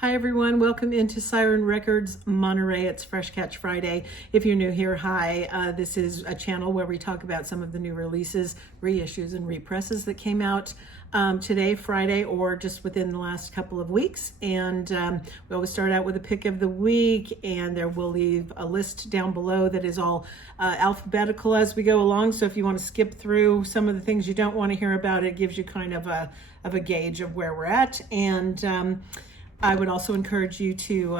Hi everyone, welcome into Siren Records Monterey. It's Fresh Catch Friday. If you're new here, hi. This is a channel where we talk about some of the new releases, reissues, and represses that came out today, Friday, or just within the last couple of weeks. And we always start out with a pick of the week, and there will leave a list down below that is all alphabetical as we go along. So if you want to skip through some of the things you don't want to hear about, it gives you kind of a gauge of where we're at. And I would also encourage you to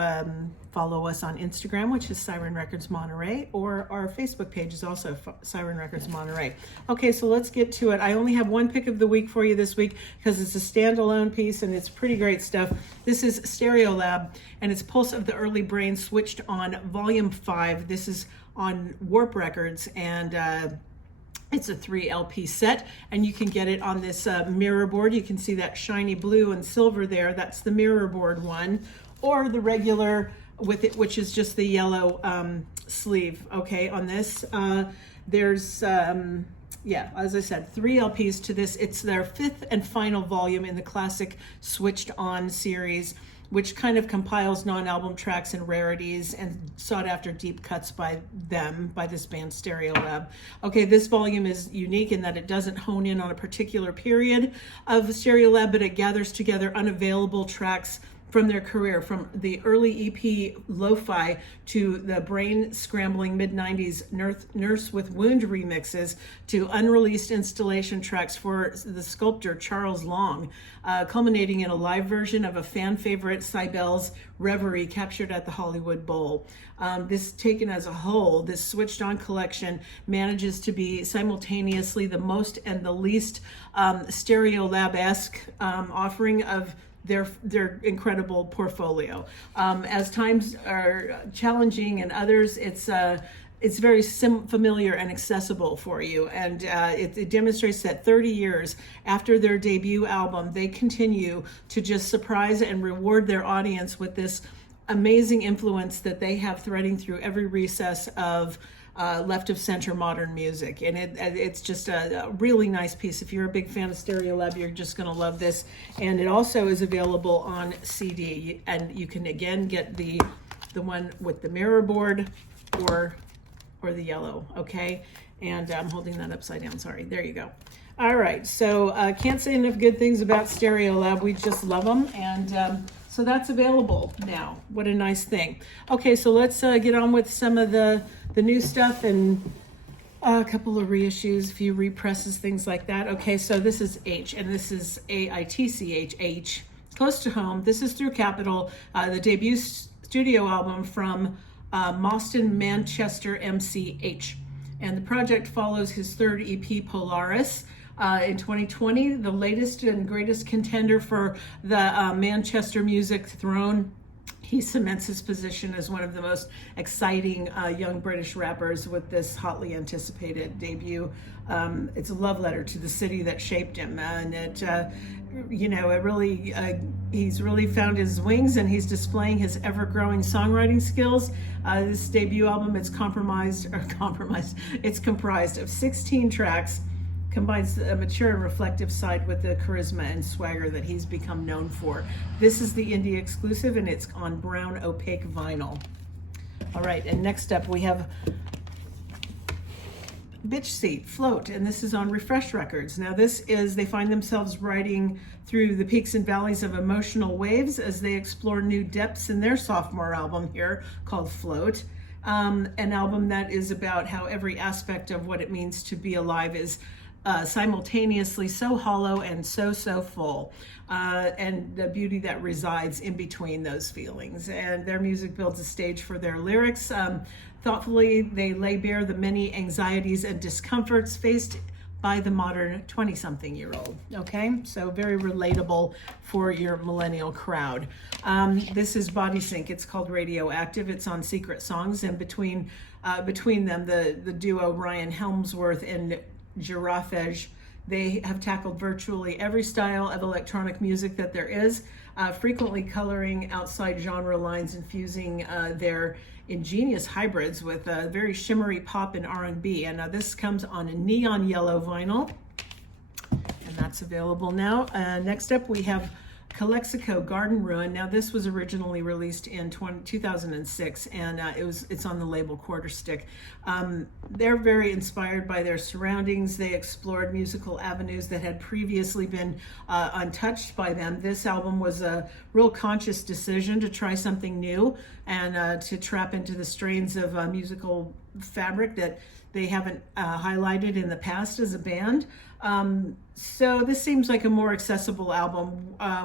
follow us on Instagram, which is Siren Records Monterey, or our Facebook page is also Siren Records Monterey. Okay, so let's get to it. I only have one pick of the week for you this week because it's a standalone piece and it's pretty great stuff. This is Stereolab, and it's Pulse of the Early Brain Switched On Volume 5. This is on Warp Records, and it's a 3 LP set, and you can get it on this mirror board. You can see that shiny blue and silver there. That's the mirror board one, or the regular with it, which is just the yellow sleeve. Okay, on this, there's, yeah, as I said, 3 LPs to this. It's their 5th and final volume in the classic Switched On series, which kind of compiles non-album tracks and rarities and sought after deep cuts by this band Stereolab. Okay, this volume is unique in that it doesn't hone in on a particular period of Stereolab, but it gathers together unavailable tracks from their career, from the early EP Lo-Fi to the brain-scrambling mid-90s Nurse with Wound remixes to unreleased installation tracks for the sculptor Charles Long, culminating in a live version of a fan favorite, Cybele's Reverie, captured at the Hollywood Bowl. This taken as a whole, this Switched On collection manages to be simultaneously the most and the least Stereolab-esque offering of their incredible portfolio. As times are challenging and others, it's very familiar and accessible for you. And it demonstrates that 30 years after their debut album, they continue to just surprise and reward their audience with this amazing influence that they have threading through every recess of left of center modern music. And it's just a really nice piece. If you're a big fan of Stereolab, you're just going to love this. And it also is available on CD, and you can again get the one with the mirror board or the yellow. Okay, and I'm holding that upside down, sorry. There you go. All right, so can't say enough good things about Stereolab. We just love them, and so that's available now. What a nice thing. Okay, so let's get on with some of the new stuff and a couple of reissues, a few represses, things like that. Okay, so this is H, and this is AITCH, H, Close to Home. This is through Capitol, the debut studio album from Mostyn Manchester MCH. And the project follows his 3rd EP, Polaris, in 2020, the latest and greatest contender for the Manchester music throne. He cements his position as one of the most exciting young British rappers with this hotly anticipated debut. It's a love letter to the city that shaped him, and it really, he's really found his wings, and he's displaying his ever-growing songwriting skills. This debut album, it's comprised of 16 tracks, combines a mature and reflective side with the charisma and swagger that he's become known for. This is the indie exclusive, and it's on brown opaque vinyl. All right, and next up we have Bitch Seat, Float, and this is on Refresh Records. Now this is, they find themselves riding through the peaks and valleys of emotional waves as they explore new depths in their sophomore album here called Float. An album that is about how every aspect of what it means to be alive is simultaneously so hollow and so full, and the beauty that resides in between those feelings. And their music builds a stage for their lyrics. Thoughtfully, they lay bare the many anxieties and discomforts faced by the modern 20-something-year-old. Okay, so very relatable for your millennial crowd. This is Body Sync. It's called Radioactive. It's on Secret Songs, and between them, the duo Ryan Helmsworth and Giraffe, they have tackled virtually every style of electronic music that there is, frequently coloring outside genre lines, infusing their ingenious hybrids with very shimmery pop and R&B. And this comes on a neon yellow vinyl, and that's available now. Next up we have Calexico, Garden Ruin. Now this was originally released in 2006, and it's on the label Quarter Stick. They're very inspired by their surroundings. They explored musical avenues that had previously been untouched by them. This album was a real conscious decision to try something new and to trap into the strains of musical fabric that they haven't highlighted in the past as a band. So this seems like a more accessible album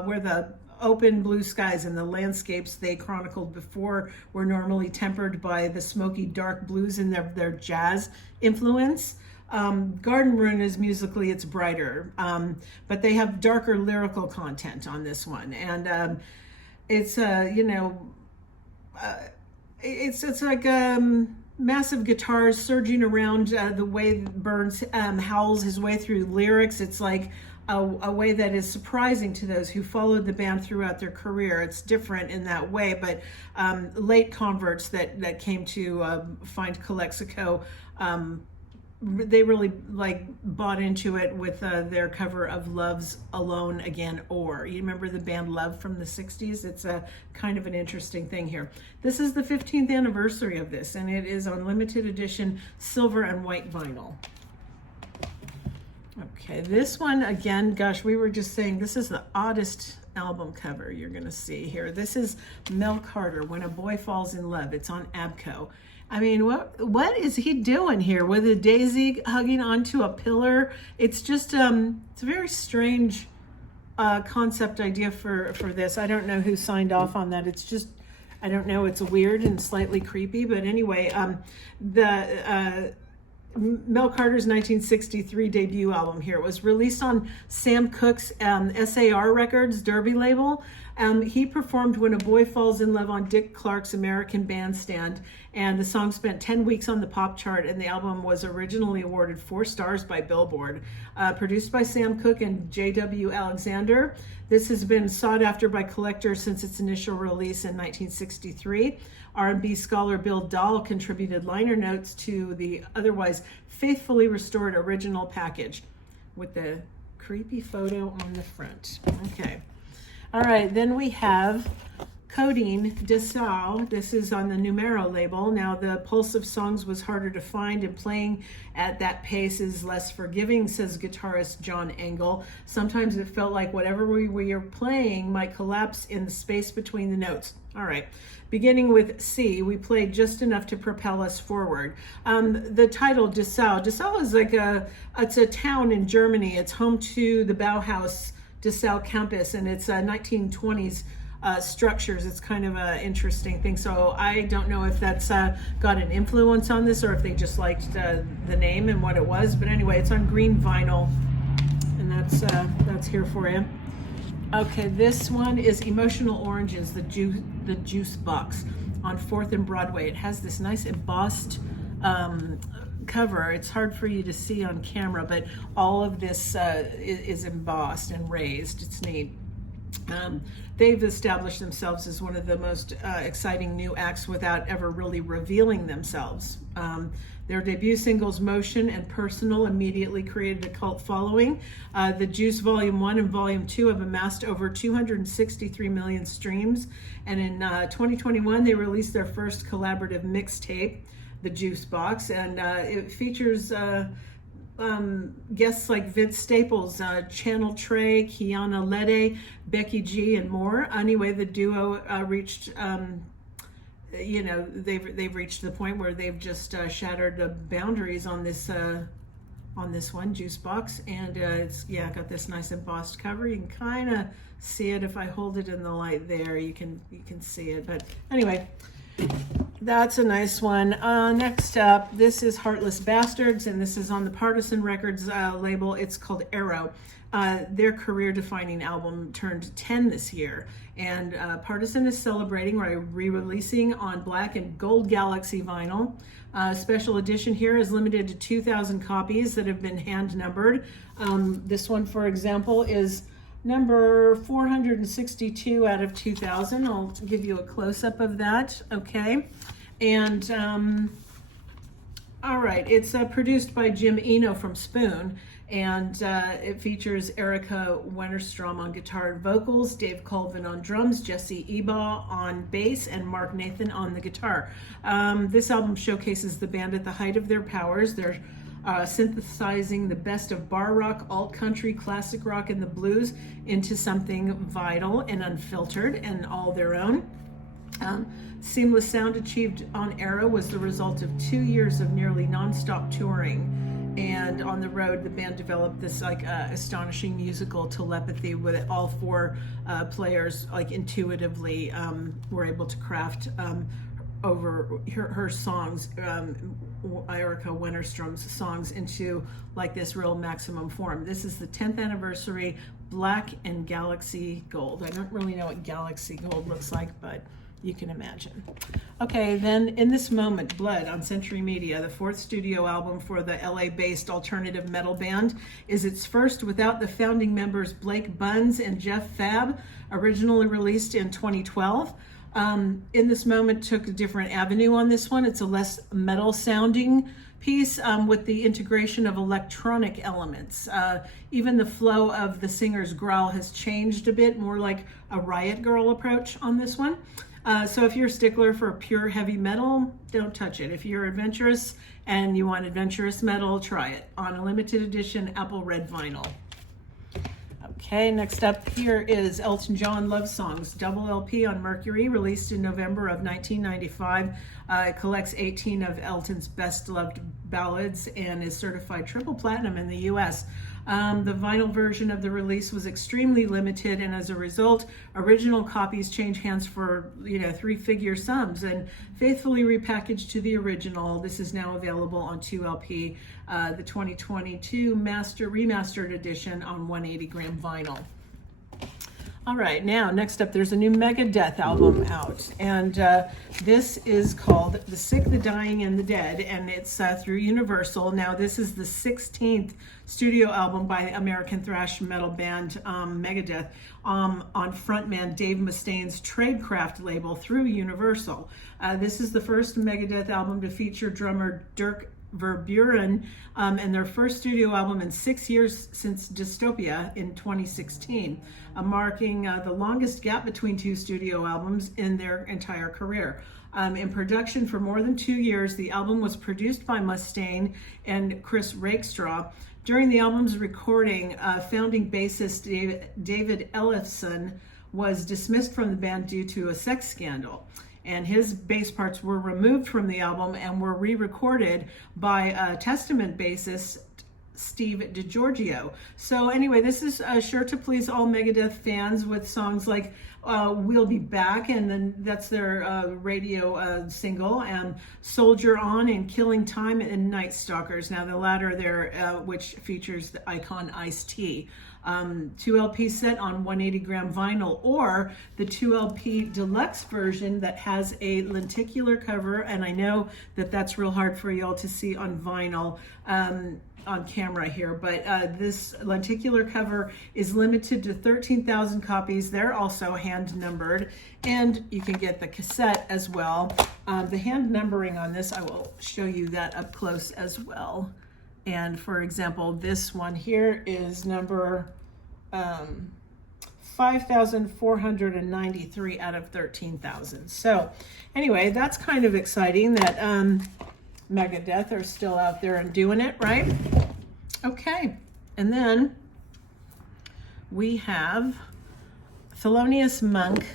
where the open blue skies and the landscapes they chronicled before were normally tempered by the smoky dark blues in their jazz influence. Garden Ruin is musically, it's brighter, but they have darker lyrical content on this one. And it's it's like massive guitars surging around the way Burns howls his way through lyrics. It's like a way that is surprising to those who followed the band throughout their career. It's different in that way, but late converts that came to find Calexico, they really bought into it with their cover of Love's Alone Again Or. You remember the band Love from the 60s? It's a kind of an interesting thing here. This is the 15th anniversary of this, and it is on limited edition silver and white vinyl. Okay, this one again, gosh, we were just saying this is the oddest album cover you're gonna see here. This is Mel Carter, When a Boy Falls in Love. It's on Abco. I mean, what is he doing here with a daisy hugging onto a pillar? It's just it's a very strange concept idea for this. I don't know who signed off on that. It's just, I don't know, it's weird and slightly creepy, but anyway, Mel Carter's 1963 debut album here. It was released on Sam Cooke's SAR Records Derby label. He performed When a Boy Falls in Love on Dick Clark's American Bandstand, and the song spent 10 weeks on the pop chart, and the album was originally awarded 4 stars by Billboard. Produced by Sam Cooke and J.W. Alexander, this has been sought after by collectors since its initial release in 1963. R&B scholar Bill Dahl contributed liner notes to the otherwise faithfully restored original package with the creepy photo on the front. Okay. All right, then we have Codeine Dessau. This is on the Numero label. Now, the pulse of songs was harder to find, and playing at that pace is less forgiving, says guitarist John Engel. Sometimes it felt like whatever we were playing might collapse in the space between the notes. All right, beginning with C, we played just enough to propel us forward. The title, Dessau. Dessau is it's a town in Germany. It's home to the Bauhaus Dessau campus, and it's 1920s structures. It's kind of an interesting thing. So I don't know if that's got an influence on this or if they just liked the name and what it was. But anyway, it's on green vinyl, and that's here for you. Okay, this one is Emotional Oranges, the juice box on 4th and Broadway. It has this nice embossed cover. It's hard for you to see on camera, but all of this is embossed and raised. It's neat. They've established themselves as one of the most exciting new acts without ever really revealing themselves. Their debut singles, Motion and Personal, immediately created a cult following. The Juice Volume 1 and Volume 2 have amassed over 263 million streams. And in 2021, they released their first collaborative mixtape, The Juice Box, and it features guests like Vince Staples, Channel Trey, Kiana Lede, Becky G, and more. Anyway, the duo reached, they've reached the point where they've just shattered the boundaries on this one, Juice Box, and it's got this nice embossed cover. You can kind of see it if I hold it in the light there. You can see it, but anyway. That's a nice one. Next up, this is Heartless Bastards, and this is on the Partisan Records label. It's called Arrow. Their career-defining album turned 10 this year, and Partisan is celebrating by re-releasing on Black and Gold Galaxy vinyl. Special edition here is limited to 2,000 copies that have been hand-numbered. This one, for example, is number 462 out of 2,000. I'll give you a close-up of that, okay? And, all right, it's produced by Jim Eno from Spoon, And it features Erica Wennerstrom on guitar and vocals, Dave Colvin on drums, Jesse Ebaugh on bass, and Mark Nathan on the guitar. This album showcases the band at the height of their powers. They're synthesizing the best of bar rock, alt country, classic rock, and the blues into something vital and unfiltered and all their own. Seamless sound achieved on Era was the result of 2 years of nearly non-stop touring. And on the road, the band developed this astonishing musical telepathy with all four players intuitively were able to craft over her songs, Erica Wennerstrom's songs, into this real maximum form. This is the 10th anniversary, Black and Galaxy Gold. I don't really know what Galaxy Gold looks like, but you can imagine. Okay, then In This Moment, Blood on Century Media, the fourth studio album for the LA-based alternative metal band, is its first without the founding members Blake Buns and Jeff Fabb, originally released in 2012. In This Moment took a different avenue on this one. It's a less metal sounding piece with the integration of electronic elements. Even the flow of the singer's growl has changed a bit, more like a Riot Girl approach on this one. So if you're a stickler for pure heavy metal, don't touch it. If you're adventurous and you want adventurous metal, try it on a limited edition Apple Red vinyl. Okay, next up here is Elton John Love Songs, double LP on Mercury, released in November of 1995. It collects 18 of Elton's best loved ballads and is certified triple platinum in the US. The vinyl version of the release was extremely limited, and as a result, original copies change hands for three-figure sums and faithfully repackaged to the original. This is now available on 2LP, the 2022 remastered edition on 180-gram vinyl. All right, now next up, there's a new Megadeth album out, and this is called The Sick, the Dying, and the Dead, and it's through Universal. Now, this is the 16th studio album by American thrash metal band Megadeth on frontman Dave Mustaine's Tradecraft label through Universal. This is the first Megadeth album to feature drummer Dirk Verburen, and their first studio album in 6 years since Dystopia in 2016, marking the longest gap between two studio albums in their entire career. In production for more than 2 years, the album was produced by Mustaine and Chris Rakestraw. During the album's recording, founding bassist David Ellefson was dismissed from the band due to a sex scandal, and his bass parts were removed from the album and were re-recorded by Testament bassist Steve DiGiorgio. So anyway, this is sure to please all Megadeth fans with songs like We'll Be Back, and then that's their radio single, and Soldier On and Killing Time and Night Stalkers. Now the latter there, which features the icon Ice-T. 2LP set on 180-gram vinyl, or the 2LP deluxe version that has a lenticular cover, and I know that that's real hard for y'all to see on vinyl on camera here, but this lenticular cover is limited to 13,000 copies. They're also hand numbered, and you can get the cassette as well. The hand numbering on this, I will show you that up close as well. And for example, this one here is number 5,493 out of 13,000. So anyway, that's kind of exciting that Megadeth are still out there and doing it, right? Okay, and then we have Thelonious Monk,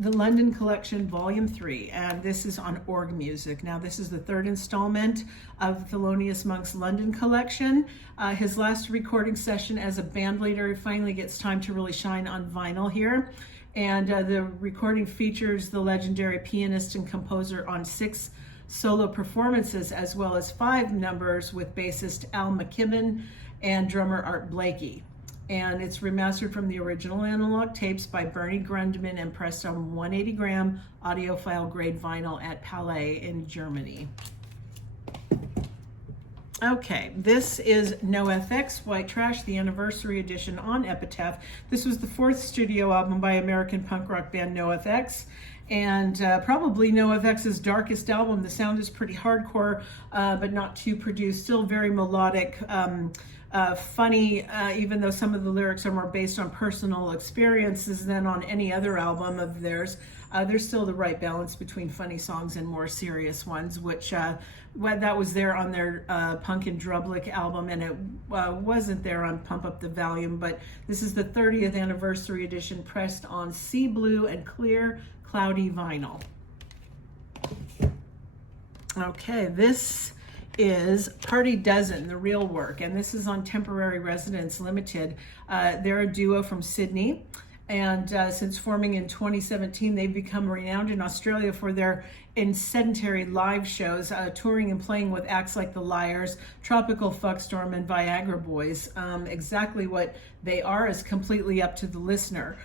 the London Collection Volume 3, and this is on Org Music. Now, this is the third installment of Thelonious Monk's London Collection. His last recording session as a band leader finally gets time to really shine on vinyl here. And the recording features the legendary pianist and composer on 6 solo performances, as well as 5 numbers with bassist Al McKibben and drummer Art Blakey. And it's remastered from the original analog tapes by Bernie Grundman and pressed on 180-gram audiophile grade vinyl at Palais in Germany. Okay, this is NoFX White Trash, the anniversary edition on Epitaph. This was the 4th studio album by American punk rock band NoFX, and probably NoFX's darkest album. The sound is pretty hardcore, but not too produced, still very melodic, funny, even though some of the lyrics are more based on personal experiences than on any other album of theirs. There's still the right balance between funny songs and more serious ones, which that was there on their Punk and Drublick album, and it wasn't there on Pump Up the Volume, but this is the 30th anniversary edition pressed on sea blue and clear, cloudy vinyl. Okay, this is Party Dozen, the real work, and this is on Temporary Residence Limited. They're a duo from Sydney. And since forming in 2017, they've become renowned in Australia for their sedentary live shows, touring and playing with acts like The Liars, Tropical Fuckstorm, and Viagra Boys. Exactly what they are is completely up to the listener.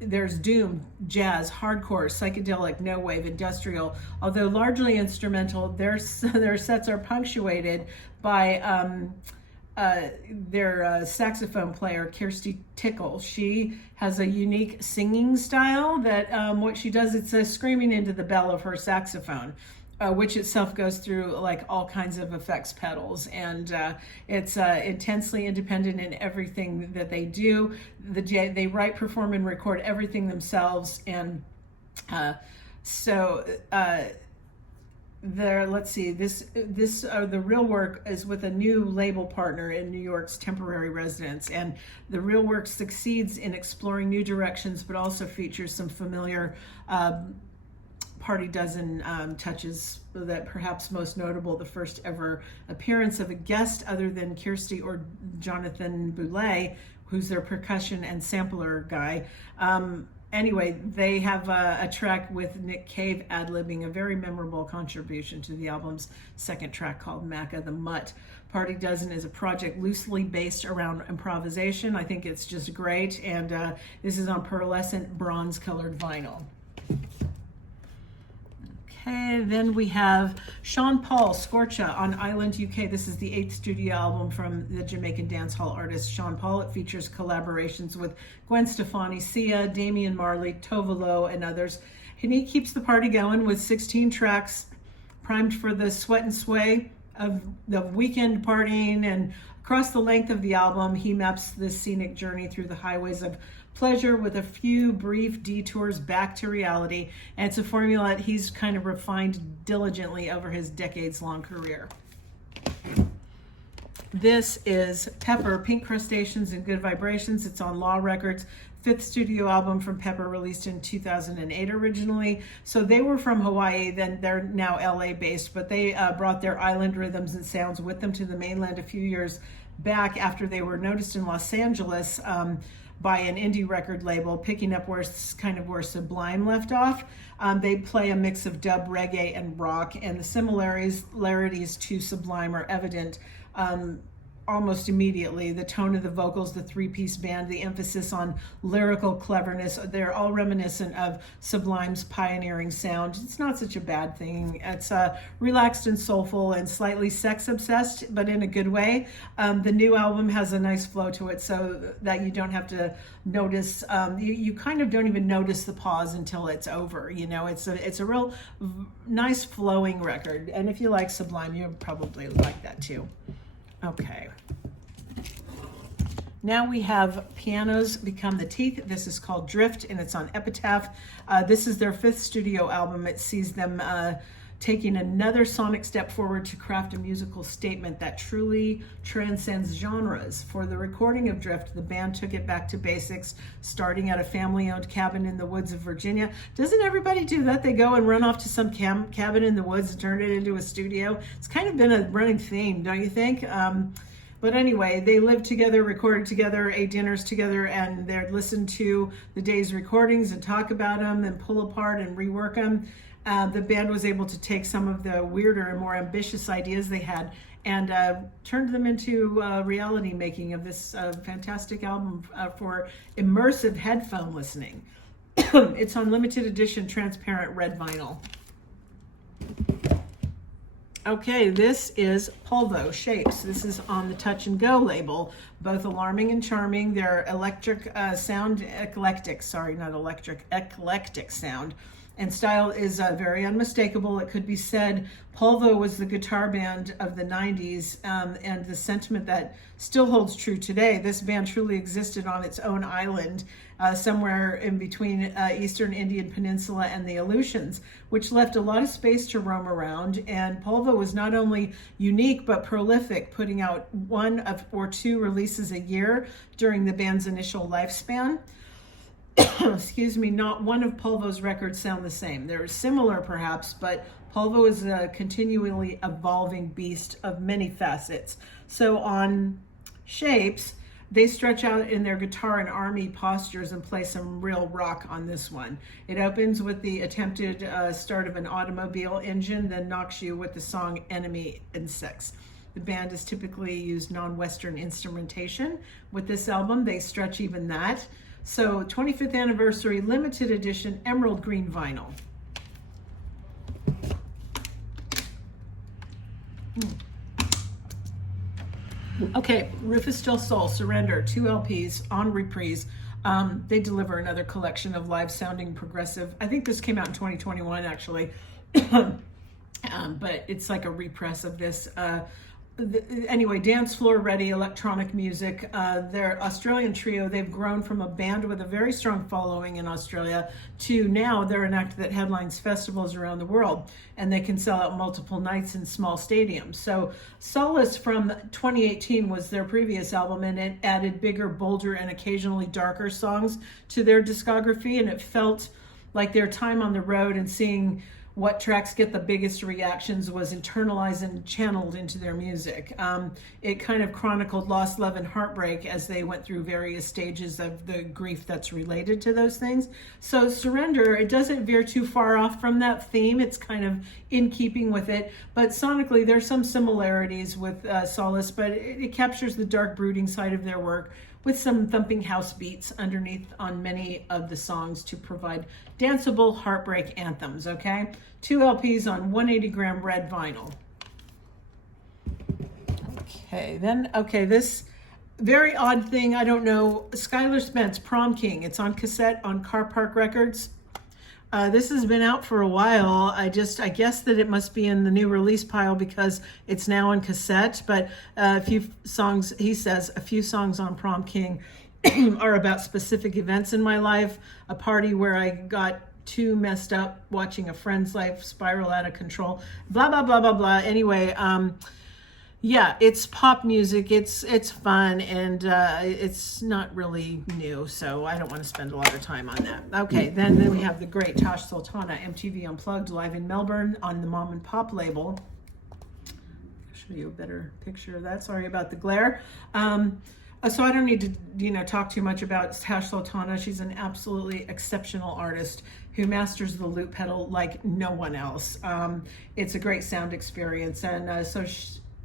There's doom, jazz, hardcore, psychedelic, no wave, industrial. Although largely instrumental, their sets are punctuated by their saxophone player, Kirsty Tickle. She has a unique singing style that what she does, it's screaming into the bell of her saxophone, which itself goes through like all kinds of effects pedals, and it's intensely independent in everything that they do. They write, perform, and record everything themselves, and let's see, the real work is with a new label partner in New York's Temporary Residence, and the real work succeeds in exploring new directions, but also features some familiar Party Dozen touches, that perhaps most notable, the first ever appearance of a guest other than Kirsty or Jonathan Boulay, who's their percussion and sampler guy. Anyway, they have a track with Nick Cave ad-libbing, a very memorable contribution to the album's second track called Macca the Mutt. Party Dozen is a project loosely based around improvisation. I think it's just great, and this is on pearlescent bronze-colored vinyl. Okay, then we have Sean Paul Scorcha on Island UK. This is the 8th studio album from the Jamaican dancehall artist Sean Paul. It features collaborations with Gwen Stefani, Sia, Damian Marley, Tove Lo, and others. And he keeps the party going with 16 tracks primed for the sweat and sway of the weekend partying. And across the length of the album, he maps this scenic journey through the highways of pleasure with a few brief detours back to reality, and it's a formula that he's kind of refined diligently over his decades-long career. This is Pepper, Pink Crustaceans and Good Vibrations. It's on Law Records, 5th studio album from Pepper, released in 2008 originally. So they were from Hawaii, then they're now LA based, but they brought their island rhythms and sounds with them to the mainland a few years back after they were noticed in Los Angeles by an indie record label, picking up where Sublime left off. They play a mix of dub, reggae, and rock, and the similarities to Sublime are evident almost immediately. The tone of the vocals, the three-piece band, the emphasis on lyrical cleverness, they're all reminiscent of Sublime's pioneering sound. It's not such a bad thing. It's relaxed and soulful and slightly sex-obsessed, but in a good way. The new album has a nice flow to it, so that you don't have to notice, you kind of don't even notice the pause until it's over. You know, it's a real nice flowing record, and if you like Sublime, you'll probably like that too. Okay. Now we have Pianos Become the Teeth. This is called Drift, and it's on Epitaph. This is their 5th studio album. It sees them taking another sonic step forward to craft a musical statement that truly transcends genres. For the recording of Drift, the band took it back to basics, starting at a family-owned cabin in the woods of Virginia. Doesn't everybody do that? They go and run off to some cabin in the woods and turn it into a studio. It's kind of been a running theme, don't you think? But anyway, they lived together, recorded together, ate dinners together, and they'd listen to the day's recordings and talk about them and pull apart and rework them. The band was able to take some of the weirder and more ambitious ideas they had and turned them into reality making of this fantastic album for immersive headphone listening. It's on limited edition transparent red vinyl. Okay, this is Polvo Shapes. This is on the Touch and Go label. Both alarming and charming. They're eclectic sound. And style is very unmistakable. It could be said Polvo was the guitar band of the 90s, and the sentiment that still holds true today. This band truly existed on its own island, somewhere in between Eastern Indian Peninsula and the Aleutians, which left a lot of space to roam around. And Polvo was not only unique but prolific, putting out one or two releases a year during the band's initial lifespan. Excuse me, not one of Polvo's records sound the same. They're similar perhaps, but Polvo is a continually evolving beast of many facets. So on Shapes, they stretch out in their guitar and army postures and play some real rock on this one. It opens with the attempted start of an automobile engine, then knocks you with the song Enemy Insects. The band has typically used non-Western instrumentation. With this album, they stretch even that. So 25th anniversary limited edition emerald green vinyl. Okay, Rufus Still Soul, Surrender, 2 LPs on reprise. They deliver another collection of live sounding progressive. I think this came out in 2021 actually, but it's like a repress of this. Anyway, dance floor ready electronic music. They're Australian trio. They've grown from a band with a very strong following in Australia to now they're an act that headlines festivals around the world, and they can sell out multiple nights in small stadiums. So Solace from 2018 was their previous album, and it added bigger, bolder, and occasionally darker songs to their discography, and it felt like their time on the road and seeing what tracks get the biggest reactions was internalized and channeled into their music. It kind of chronicled loss, love, and heartbreak as they went through various stages of the grief that's related to those things. So Surrender, it doesn't veer too far off from that theme. It's kind of in keeping with it, but sonically there's some similarities with Solace, but it captures the dark, brooding side of their work with some thumping house beats underneath on many of the songs to provide danceable heartbreak anthems, okay? 2 LPs on 180 gram red vinyl. Okay, this very odd thing, I don't know, Skylar Spence, Prom King. It's on cassette on Car Park Records. This has been out for a while. I guess that it must be in the new release pile because it's now on cassette, but a few songs, he says, a few songs on Prom King are about specific events in my life, a party where I got too messed up watching a friend's life spiral out of control, blah, blah, blah, blah, blah. Anyway, yeah, it's pop music. It's fun, and it's not really new, so I don't want to spend a lot of time on that. Okay, then we have the great Tash Sultana, MTV Unplugged, live in Melbourne on the Mom and Pop label. I'll show you a better picture of that. Sorry about the glare. So I don't need to, talk too much about Tash Sultana. She's an absolutely exceptional artist who masters the loop pedal like no one else. It's a great sound experience, and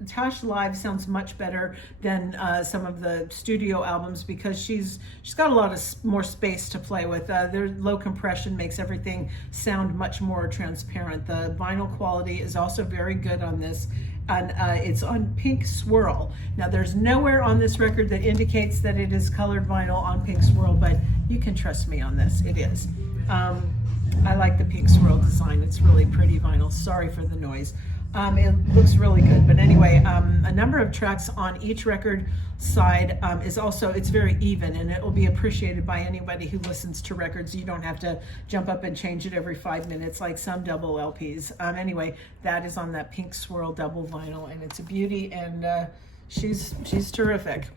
Tash live sounds much better than some of the studio albums because she's got a lot of more space to play with. Their low compression makes everything sound much more transparent. The vinyl quality is also very good on this, and it's on pink swirl. Now there's nowhere on this record that indicates that it is colored vinyl on pink swirl, but you can trust me on this, it is. I like the pink swirl design. It's really pretty vinyl. Sorry for the noise. It looks really good, but anyway, a number of tracks on each record side it's very even, and it will be appreciated by anybody who listens to records. You don't have to jump up and change it every 5 minutes like some double LPs. Anyway, that is on that pink swirl double vinyl, and it's a beauty, and she's terrific.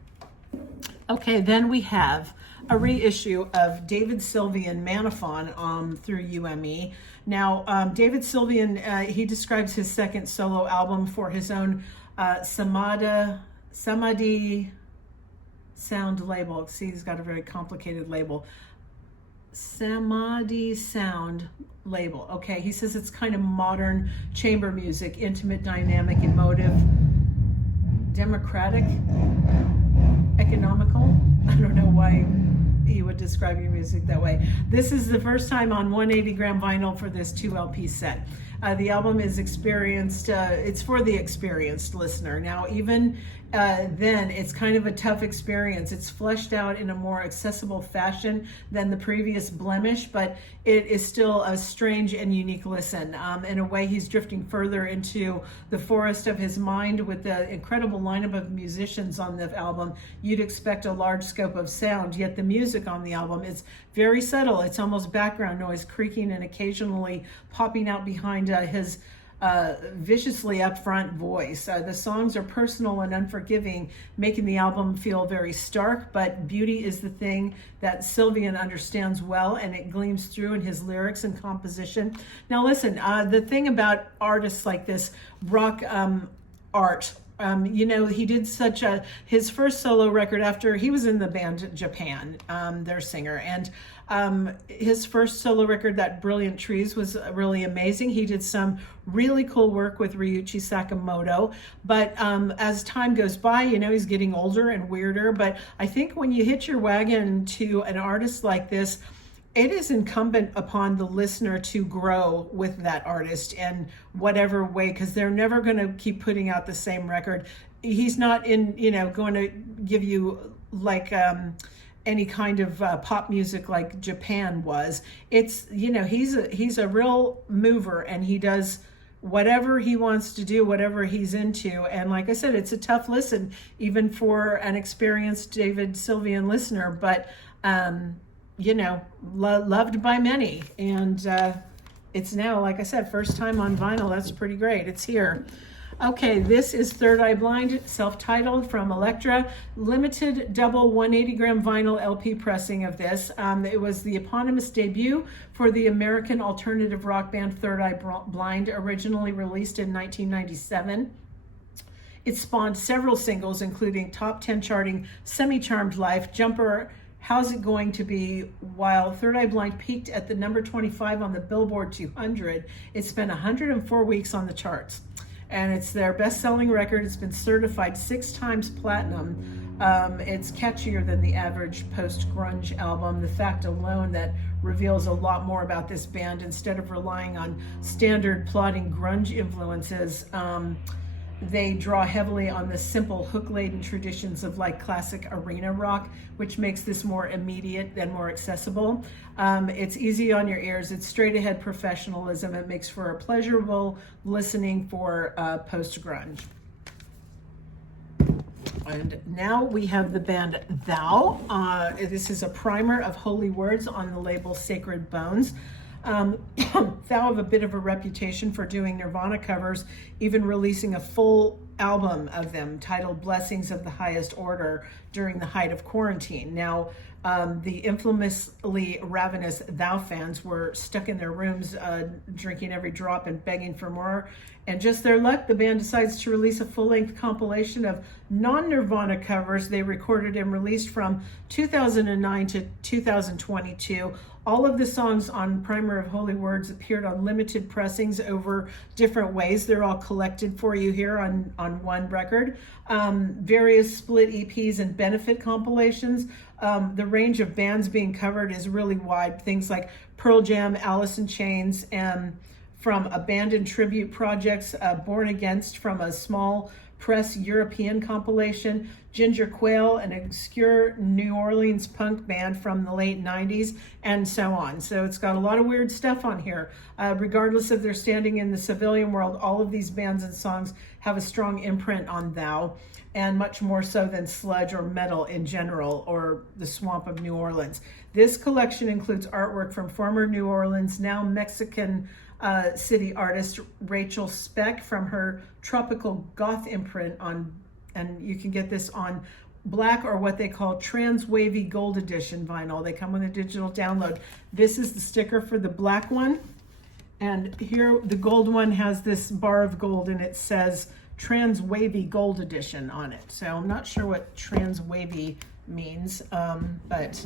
Okay, then we have a reissue of David Sylvian Manaphon through UME. Now, David Sylvian, he describes his second solo album for his own Samadhi Sound label. See, he's got a very complicated label. Samadhi Sound label. Okay, he says it's kind of modern chamber music, intimate, dynamic, emotive, democratic, economical. I don't know why he would describe your music that way. This is the first time on 180 gram vinyl for this 2 LP set. The album is experienced, it's for the experienced listener. Now, even then, it's kind of a tough experience. It's fleshed out in a more accessible fashion than the previous Blemish, but it is still a strange and unique listen. In a way, he's drifting further into the forest of his mind with the incredible lineup of musicians on the album. You'd expect a large scope of sound, yet the music on the album is very subtle. It's almost background noise, creaking and occasionally popping out behind his viciously upfront voice. The songs are personal and unforgiving, making the album feel very stark, but beauty is the thing that Sylvian understands well, and it gleams through in his lyrics and composition. Now listen, the thing about artists like this, rock art, he did his first solo record after he was in the band Japan, their singer, and his first solo record, That Brilliant Trees, was really amazing. He did some really cool work with Ryuichi Sakamoto, but as time goes by, he's getting older and weirder, but I think when you hitch your wagon to an artist like this, it is incumbent upon the listener to grow with that artist in whatever way, because they're never going to keep putting out the same record. He's not going to give you like any kind of pop music like Japan was. It's, he's a real mover, and he does whatever he wants to do, whatever he's into. And like I said, it's a tough listen, even for an experienced David Sylvian listener, but loved by many. And it's now, like I said, first time on vinyl. That's pretty great. It's here. Okay, this is Third Eye Blind, self-titled, from Elektra. Limited double 180-gram vinyl LP pressing of this. It was the eponymous debut for the American alternative rock band Third Eye Blind, originally released in 1997. It spawned several singles, including top 10 charting Semi-Charmed Life, Jumper, How's It Going to Be? While Third Eye Blind peaked at the number 25 on the Billboard 200, it spent 104 weeks on the charts. And it's their best-selling record. It's been certified 6 times platinum. It's catchier than the average post-grunge album. The fact alone that reveals a lot more about this band. Instead of relying on standard plodding grunge influences, they draw heavily on the simple hook-laden traditions of like classic arena rock, which makes this more immediate and more accessible. It's easy on your ears. It's straight-ahead professionalism. It makes for a pleasurable listening for post-grunge. And now we have the band Thou. This is a primer of holy words on the label Sacred Bones. Thou have a bit of a reputation for doing Nirvana covers, even releasing a full album of them titled Blessings of the Highest Order during the height of quarantine. Now, the infamously ravenous Thou fans were stuck in their rooms drinking every drop and begging for more. And just their luck, the band decides to release a full-length compilation of non-Nirvana covers they recorded and released from 2009 to 2022. All of the songs on Primer of Holy Words appeared on limited pressings over different ways. They're all collected for you here on one record. Various split EPs and benefit compilations. The range of bands being covered is really wide. Things like Pearl Jam, Alice in Chains, and from abandoned tribute projects, Born Against from a small press European compilation, Ginger Quail, an obscure New Orleans punk band from the late 90s, and so on. So it's got a lot of weird stuff on here. Regardless of their standing in the civilian world, all of these bands and songs have a strong imprint on Thou, and much more so than sludge or metal in general, or the swamp of New Orleans. This collection includes artwork from former New Orleans, now Mexican City artist Rachel Speck from her tropical goth imprint and you can get this on black or what they call trans wavy gold edition vinyl. They come with a digital download. This is the sticker for the black one, and here the gold one has this bar of gold and it says trans wavy gold edition on it. So I'm not sure what trans wavy means, but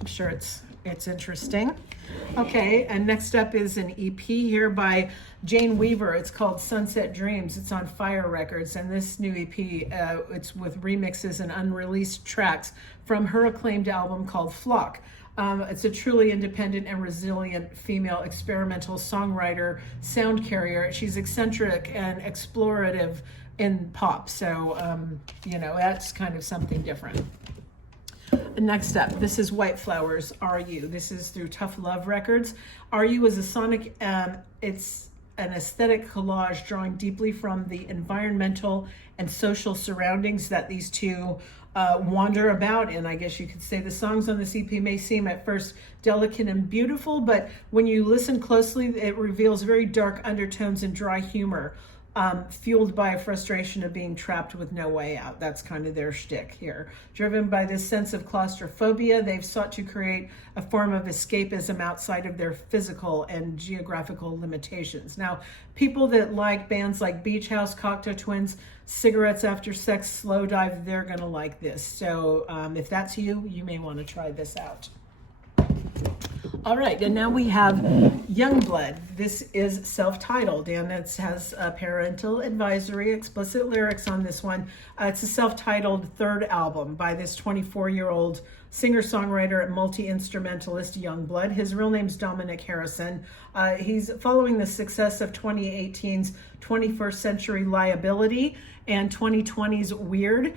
I'm sure it's interesting. Okay, and next up is an EP here by Jane Weaver. It's called Sunset Dreams. It's on Fire Records, and this new EP, it's with remixes and unreleased tracks from her acclaimed album called Flock. It's a truly independent and resilient female experimental songwriter, sound carrier. She's eccentric and explorative in pop. So, that's kind of something different. Next up, this is White Flowers, Are You? This is through Tough Love Records. Are You is a sonic, it's an aesthetic collage drawing deeply from the environmental and social surroundings that these two wander about in. I guess you could say the songs on this EP may seem at first delicate and beautiful, but when you listen closely, it reveals very dark undertones and dry humor, fueled by a frustration of being trapped with no way out. That's kind of their shtick here. Driven by this sense of claustrophobia, they've sought to create a form of escapism outside of their physical and geographical limitations. Now, people that like bands like Beach House, Cocteau Twins, Cigarettes After Sex, Slow Dive, they're going to like this. So if that's you, you may want to try this out. All right, and now we have Youngblood. This is self-titled, and it has a parental advisory, explicit lyrics on this one. It's a self-titled third album by this 24-year-old singer-songwriter and multi-instrumentalist Youngblood. His real name's Dominic Harrison. He's following the success of 2018's 21st Century Liability and 2020's Weird.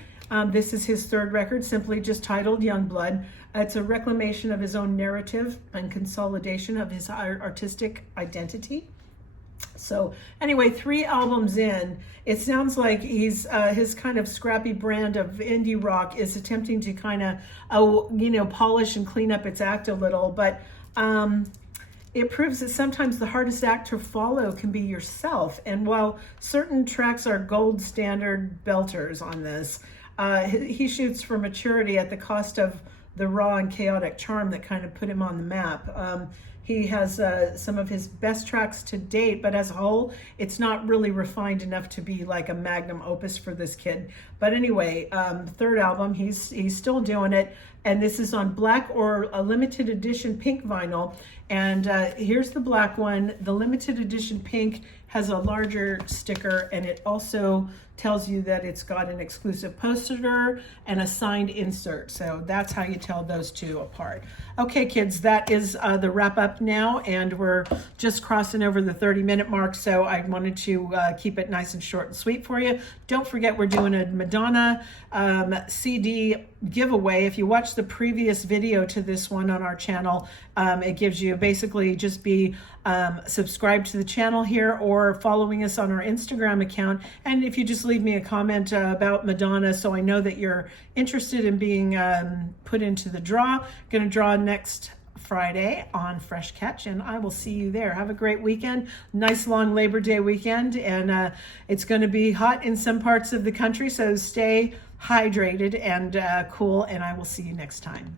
This is his third record, simply just titled Youngblood. It's a reclamation of his own narrative and consolidation of his artistic identity. So anyway, 3 albums in, it sounds like he's his kind of scrappy brand of indie rock is attempting to kind of, polish and clean up its act a little. But it proves that sometimes the hardest act to follow can be yourself. And while certain tracks are gold standard belters on this, he shoots for maturity at the cost of the raw and chaotic charm that kind of put him on the map. He has some of his best tracks to date, but as a whole, it's not really refined enough to be like a magnum opus for this kid. But anyway, third album, he's still doing it, and this is on black or a limited edition pink vinyl. And here's the black one. The limited edition pink has a larger sticker, and it also tells you that it's got an exclusive poster and a signed insert. So that's how you tell those two apart. Okay, kids, that is the wrap up now, and we're just crossing over the 30-minute mark, so I wanted to keep it nice and short and sweet for you. Don't forget, we're doing a Madonna CD giveaway. If you watch the previous video to this one on our channel, it gives you basically just be subscribed to the channel here or following us on our Instagram account. And if you just leave me a comment about Madonna so I know that you're interested in being put into the draw. Going to draw next Friday on Fresh Catch, and I will see you there. Have a great weekend. Nice long Labor Day weekend, and it's going to be hot in some parts of the country, so stay hydrated and cool, and I will see you next time.